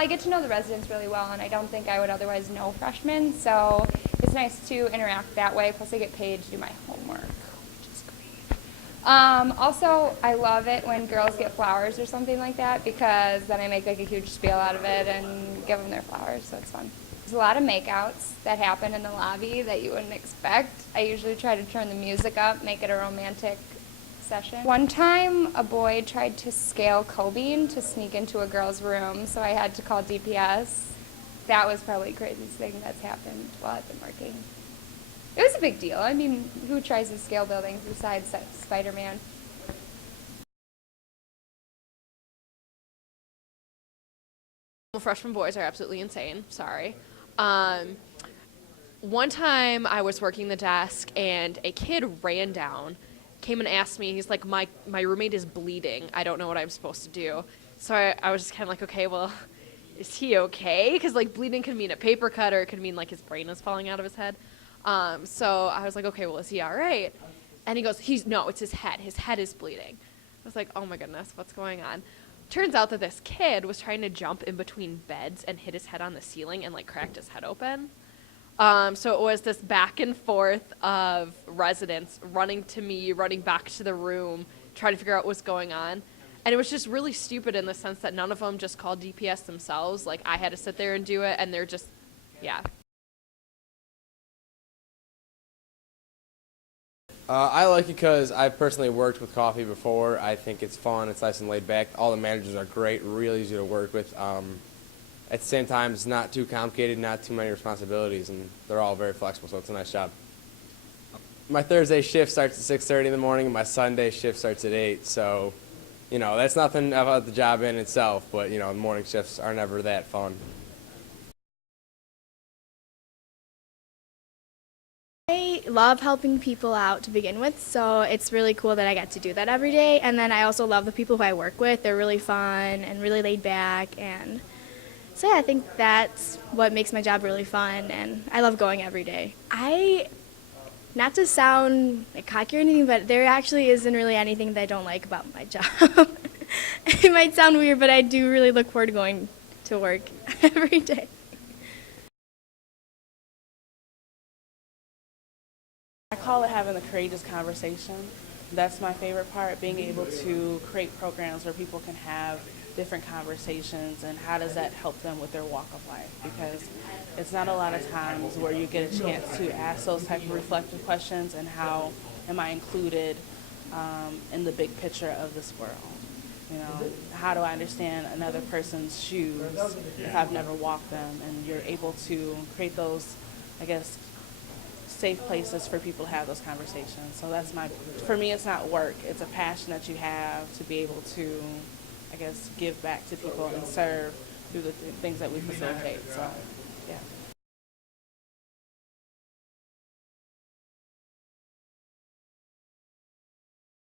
I get to know the residents really well, and I don't think I would otherwise know freshmen, so it's nice to interact that way. Plus, I get paid to do my homework, which is great. Also, I love it when girls get flowers or something like that, because then I make like a huge spiel out of it and give them their flowers, so it's fun. There's a lot of makeouts that happen in the lobby that you wouldn't expect. I usually try to turn the music up, make it a romantic session. One time, a boy tried to scale Cobean to sneak into a girl's room, so I had to call DPS. That was probably the craziest thing that's happened while I've been working. It was a big deal. I mean, who tries to scale buildings besides Spider-Man? Freshman boys are absolutely insane. Sorry. One time I was working the desk and a kid ran down, came and asked me, he's like, my roommate is bleeding. I don't know what I'm supposed to do. So I was just kind of like, okay, well, is he okay? Because like bleeding could mean a paper cut, or it could mean like his brain is falling out of his head. So I was like, okay, well, is he all right? And he goes, no, it's his head. His head is bleeding. I was like, oh my goodness, what's going on? Turns out that this kid was trying to jump in between beds and hit his head on the ceiling and like cracked his head open. So it was this back and forth of residents running to me, running back to the room, trying to figure out what's going on. And it was just really stupid in the sense that none of them just called DPS themselves. Like, I had to sit there and do it, and they're just, yeah. I like it because I've personally worked with coffee before. I think it's fun, it's nice and laid back. All the managers are great, really easy to work with. At the same time, it's not too complicated, not too many responsibilities, and they're all very flexible, so it's a nice job. My Thursday shift starts at 6:30 in the morning. My Sunday shift starts at 8, so, you know, that's nothing about the job in itself, but, you know, the morning shifts are never that fun. I love helping people out to begin with, so it's really cool that I get to do that every day. And then I also love the people who I work with. They're really fun and really laid back, and so yeah, I think that's what makes my job really fun, and I love going every day. Not to sound like cocky or anything, but there actually isn't really anything that I don't like about my job. It might sound weird, but I do really look forward to going to work every day. I call it having a courageous conversation. That's my favorite part, being able to create programs where people can have different conversations, and how does that help them with their walk of life, because it's not a lot of times where you get a chance to ask those type of reflective questions, and how am I included in the big picture of this world. You know, how do I understand another person's shoes if I've never walked them? And you're able to create those, I guess, safe places for people to have those conversations. So that's for me, it's not work. It's a passion that you have to be able to, I guess, give back to people and serve through the things that we facilitate. So, yeah.